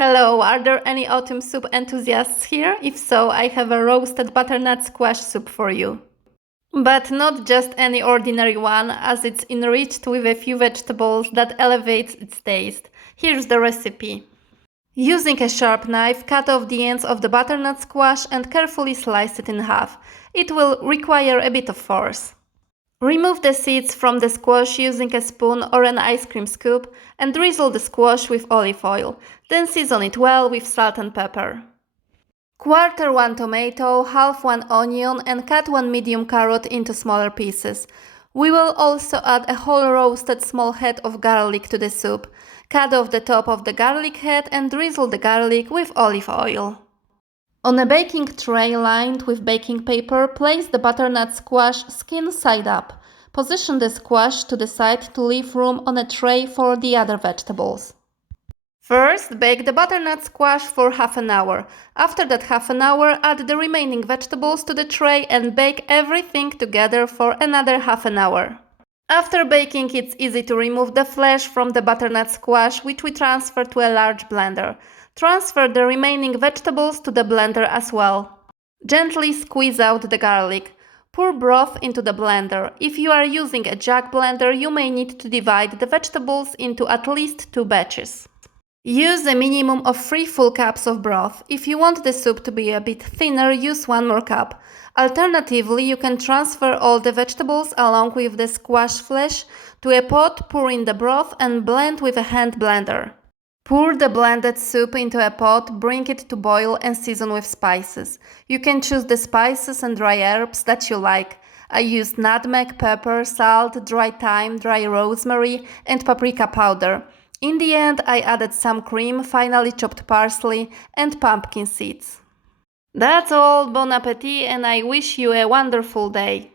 Hello, are there any autumn soup enthusiasts here? If so, I have a roasted butternut squash soup for you. But not just any ordinary one, as it's enriched with a few vegetables that elevates its taste. Here's the recipe. Using a sharp knife, cut off the ends of the butternut squash and carefully slice it in half. It will require a bit of force. Remove the seeds from the squash using a spoon or an ice cream scoop and drizzle the squash with olive oil. Then season it well with salt and pepper. Quarter one tomato, half one onion and cut one medium carrot into smaller pieces. We will also add a whole roasted small head of garlic to the soup. Cut off the top of the garlic head and drizzle the garlic with olive oil. On a baking tray lined with baking paper, place the butternut squash skin side up. Position the squash to the side to leave room on a tray for the other vegetables. First, bake the butternut squash for half an hour. After that half an hour, add the remaining vegetables to the tray and bake everything together for another half an hour. After baking, it's easy to remove the flesh from the butternut squash, which we transfer to a large blender. Transfer the remaining vegetables to the blender as well. Gently squeeze out the garlic. Pour broth into the blender. If you are using a jug blender, you may need to divide the vegetables into at least 2 batches. Use a minimum of 3 full cups of broth. If you want the soup to be a bit thinner, use 1 more cup. Alternatively, you can transfer all the vegetables along with the squash flesh to a pot, pour in the broth and blend with a hand blender. Pour the blended soup into a pot, bring it to boil and season with spices. You can choose the spices and dry herbs that you like. I used nutmeg, pepper, salt, dry thyme, dry rosemary and paprika powder. In the end, I added some cream, finely chopped parsley and pumpkin seeds. That's all, bon appétit, and I wish you a wonderful day!